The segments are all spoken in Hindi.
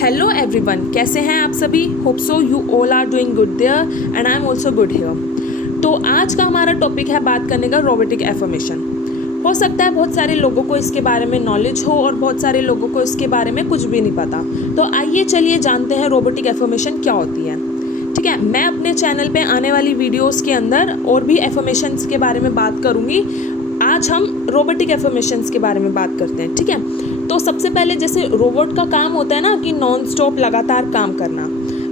हेलो एवरीवन, कैसे हैं आप सभी। Hope so you all are doing good there and I am also good here. तो आज का हमारा टॉपिक है बात करने का रोबोटिक एफर्मेशन। हो सकता है बहुत सारे लोगों को इसके बारे में नॉलेज हो और बहुत सारे लोगों को इसके बारे में कुछ भी नहीं पता। तो आइए चलिए जानते हैं रोबोटिक एफर्मेशन क्या होती है। ठीक है, मैं अपने चैनल पे आने वाली वीडियोस के अंदर और भी एफर्मेशंस के बारे में बात करूँगी। आज हम रोबोटिक एफर्मेशंस के बारे में बात करते हैं। ठीक है, तो सबसे पहले जैसे रोबोट का काम होता है ना कि नॉन स्टॉप लगातार काम करना,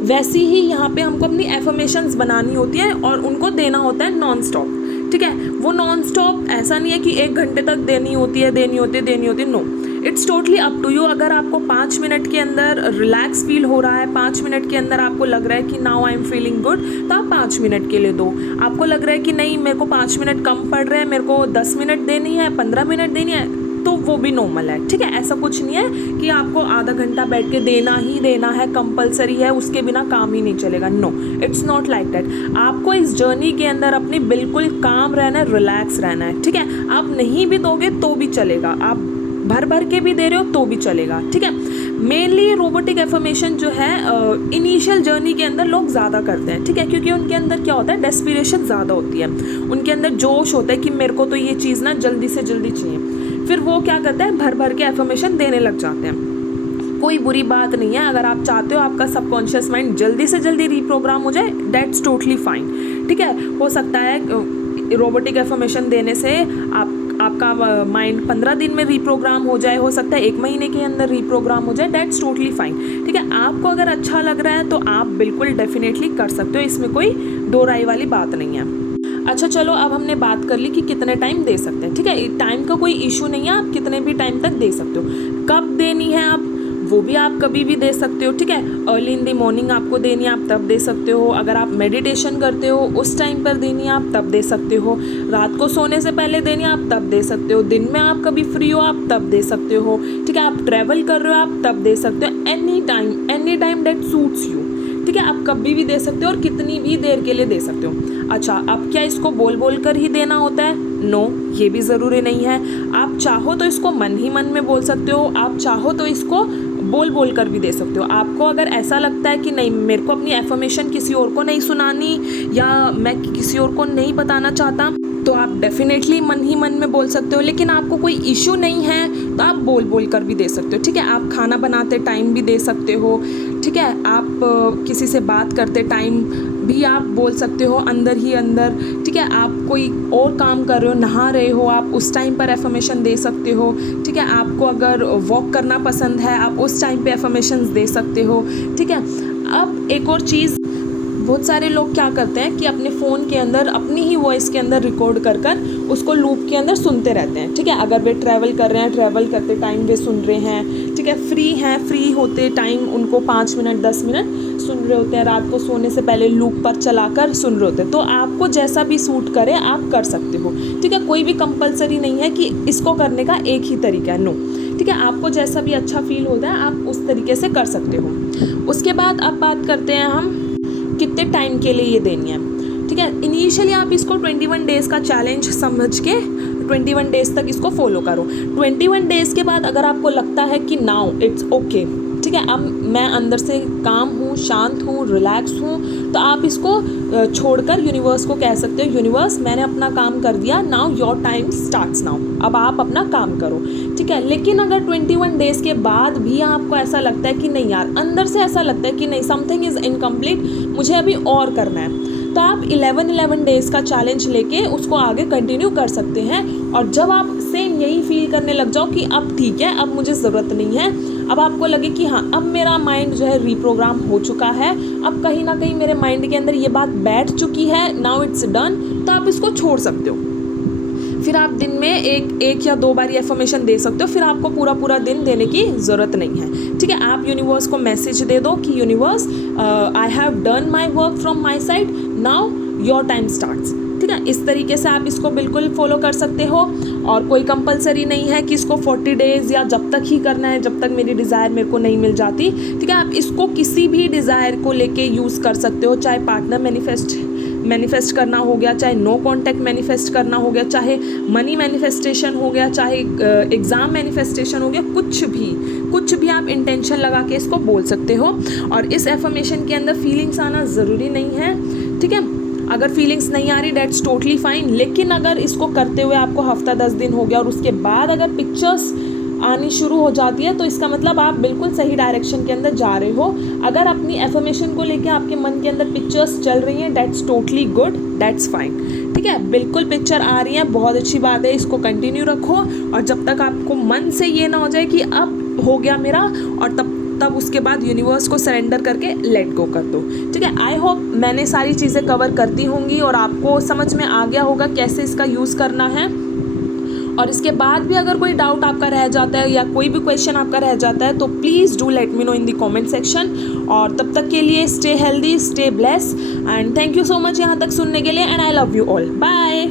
वैसी ही यहाँ पे हमको अपनी एफर्मेशंस बनानी होती है और उनको देना होता है नॉन स्टॉप। ठीक है, वो नॉन स्टॉप ऐसा नहीं है कि 1 घंटे तक देनी होती है no, it's totally up to you. अगर आपको 5 मिनट के अंदर रिलैक्स फील हो रहा है, 5 मिनट के अंदर आपको लग रहा है कि now I am feeling good, तो आप 5 मिनट के लिए दो। आपको लग रहा है कि नहीं मेरे को 5 मिनट कम पड़ रहे हैं, मेरे को 10 मिनट देनी है, 15 मिनट देनी है, तो वो भी नॉर्मल है। ठीक है, ऐसा कुछ नहीं है कि आपको आधा घंटा बैठ के देना ही देना है, कंपलसरी है, उसके बिना काम ही नहीं चलेगा। No, it's not like that. आपको इस जर्नी के अंदर अपनी बिल्कुल काम रहना है, रिलैक्स रहना है। ठीक है, आप नहीं भी दोगे तो भी चलेगा, आप भर भर के भी दे रहे हो तो भी चलेगा। ठीक है, मेनली रोबोटिक एफर्मेशन जो है इनिशियल जर्नी के अंदर लोग ज़्यादा करते हैं। ठीक है, क्योंकि उनके अंदर क्या होता है, डेस्पिरेशन ज़्यादा होती है, उनके अंदर जोश होता है कि मेरे को तो ये चीज़ ना जल्दी से जल्दी चाहिए। फिर वो क्या करते हैं, भर भर के एफर्मेशन देने लग जाते हैं। कोई बुरी बात नहीं है, अगर आप चाहते हो आपका सबकॉन्शियस माइंड जल्दी से जल्दी रीप्रोग्राम हो जाए, दैट्स टोटली फाइन। ठीक है, हो सकता है रोबोटिक एफर्मेशन देने से आपका माइंड 15 दिन में रीप्रोग्राम हो जाए, हो सकता है 1 महीने के अंदर रीप्रोग्राम हो जाए, दैट्स टोटली फाइन। ठीक है, आपको अगर अच्छा लग रहा है तो आप बिल्कुल डेफिनेटली कर सकते हो, इसमें कोई दो राय वाली बात नहीं है। अच्छा चलो, अब हमने बात कर ली कि कितने टाइम दे सकते हैं। ठीक है, टाइम का कोई इशू नहीं है, आप कितने भी टाइम तक दे सकते हो। कब देनी है आप, वो भी आप कभी भी दे सकते हो। ठीक है, अर्ली इन द मॉर्निंग आपको देनी है, आप तब दे सकते हो। अगर आप मेडिटेशन करते हो उस टाइम पर देनी है, आप तब दे सकते हो। रात को सोने से पहले देनी है, आप तब दे सकते हो। दिन में आप कभी फ्री हो आप तब दे सकते हो। ठीक है, आप ट्रैवल कर रहे हो आप तब दे सकते हो। Any time that suits you. ठीक है, आप कभी भी दे सकते हो और कितनी भी देर के लिए दे सकते हो। अच्छा, अब क्या इसको बोल बोल कर ही देना होता है? नो, ये भी ज़रूरी नहीं है। आप चाहो तो इसको मन ही मन में बोल सकते हो, आप चाहो तो इसको बोल बोल कर भी दे सकते हो। आपको अगर ऐसा लगता है कि नहीं मेरे को अपनी एफर्मेशन किसी और को नहीं सुनानी या मैं किसी और को नहीं बताना चाहता, तो आप डेफिनेटली मन ही मन में बोल सकते हो। लेकिन आपको कोई इशू नहीं है तो आप बोल बोल कर भी दे सकते हो। ठीक है, आप खाना बनाते टाइम भी दे सकते हो। ठीक है, आप किसी से बात करते टाइम भी आप बोल सकते हो अंदर ही अंदर। ठीक है, आप कोई और काम कर रहे हो, नहा रहे हो, आप उस टाइम पर एफर्मेशन दे सकते हो। ठीक है, आपको अगर वॉक करना पसंद है आप उस टाइम पे एफर्मेशंस दे सकते हो। ठीक है, अब एक और चीज़, बहुत सारे लोग क्या करते हैं कि अपने फ़ोन के अंदर अपनी ही वॉइस के अंदर रिकॉर्ड कर कर उसको लूप के अंदर सुनते रहते हैं। ठीक है, अगर वे ट्रैवल कर रहे हैं, ट्रैवल करते टाइम वे सुन रहे हैं। ठीक है, फ्री होते टाइम उनको 5 मिनट 10 मिनट सुन रहे होते हैं, रात को सोने से पहले लूप पर चलाकर सुन रहे होते हैं। तो आपको जैसा भी सूट करे आप कर सकते हो। ठीक है, कोई भी कंपलसरी नहीं है कि इसको करने का एक ही तरीका है, नो। ठीक है, आपको जैसा भी अच्छा फील होता है आप उस तरीके से कर सकते हो। उसके बाद अब बात करते हैं हम कितने टाइम के लिए ये देनी है। ठीक है, इनिशियली आप इसको 21 डेज़ का चैलेंज समझ के 21 डेज़ तक इसको फॉलो करो। 21 डेज़ के बाद अगर आपको लगता है कि नाउ इट्स ओके, ठीक है, अब मैं अंदर से काम हूँ, शांत हूँ, रिलैक्स हूँ, तो आप इसको छोड़कर यूनिवर्स को कह सकते हो, यूनिवर्स मैंने अपना काम कर दिया, now your time starts now, अब आप अपना काम करो। ठीक है, लेकिन अगर 21 डेज़ के बाद भी आपको ऐसा लगता है कि नहीं यार, अंदर से ऐसा लगता है कि नहीं समथिंग इज़ इनकम्प्लीट, मुझे अभी और करना है, तो आप 11 डेज़ का चैलेंज लेके उसको आगे कंटिन्यू कर सकते हैं। और जब आप सेम यही फील करने लग जाओ कि अब ठीक है, अब मुझे ज़रूरत नहीं है, अब आपको लगे कि हाँ अब मेरा माइंड जो है रीप्रोग्राम हो चुका है, अब कहीं ना कहीं मेरे माइंड के अंदर ये बात बैठ चुकी है, नाउ इट्स डन, तो आप इसको छोड़ सकते हो। फिर आप दिन में एक या 2 बार एफर्मेशन दे सकते हो, फिर आपको पूरा दिन देने की ज़रूरत नहीं है। ठीक है, आप यूनिवर्स को मैसेज दे दो कि universe I have done my work from my side, now your time starts. ठीक है, इस तरीके से आप इसको बिल्कुल फॉलो कर सकते हो। और कोई कंपलसरी नहीं है कि इसको 40 डेज़ या जब तक ही करना है जब तक मेरी डिज़ायर मेरे को नहीं मिल जाती। ठीक है, आप इसको किसी भी डिज़ायर को लेके यूज़ कर सकते हो, चाहे पार्टनर मैनिफेस्ट मैनिफेस्ट करना हो गया, चाहे नो कॉन्टैक्ट मैनिफेस्ट करना हो गया, चाहे मनी मैनिफेस्टेशन हो गया, चाहे एग्ज़ाम मैनिफेस्टेशन हो गया, कुछ भी आप इंटेंशन लगा के इसको बोल सकते हो। और इस एफर्मेशन के अंदर फीलिंग्स आना ज़रूरी नहीं है, ठीक है। अगर फीलिंग्स नहीं आ रही डेट्स टोटली फाइन, लेकिन अगर इसको करते हुए आपको हफ्ता 10 दिन हो गया और उसके बाद अगर पिक्चर्स आनी शुरू हो जाती है तो इसका मतलब आप बिल्कुल सही डायरेक्शन के अंदर जा रहे हो। अगर अपनी एफर्मेशन को लेके आपके मन के अंदर पिक्चर्स चल रही हैं, that's totally good, that's fine, ठीक है। बिल्कुल पिक्चर आ रही है, बहुत अच्छी बात है, इसको कंटिन्यू रखो। और जब तक आपको मन से ये ना हो जाए कि अब हो गया मेरा, और तब उसके बाद यूनिवर्स को सरेंडर करके लेट गो कर दो, ठीक है। आई होप मैंने सारी चीज़ें कवर करती होंगी और आपको समझ में आ गया होगा कैसे इसका यूज़ करना है। और इसके बाद भी अगर कोई डाउट आपका रह जाता है या कोई भी क्वेश्चन आपका रह जाता है तो please do let me know in the comment section. और तब तक के लिए stay healthy, stay blessed, and thank you so much यहाँ तक सुनने के लिए, and I love you all, bye.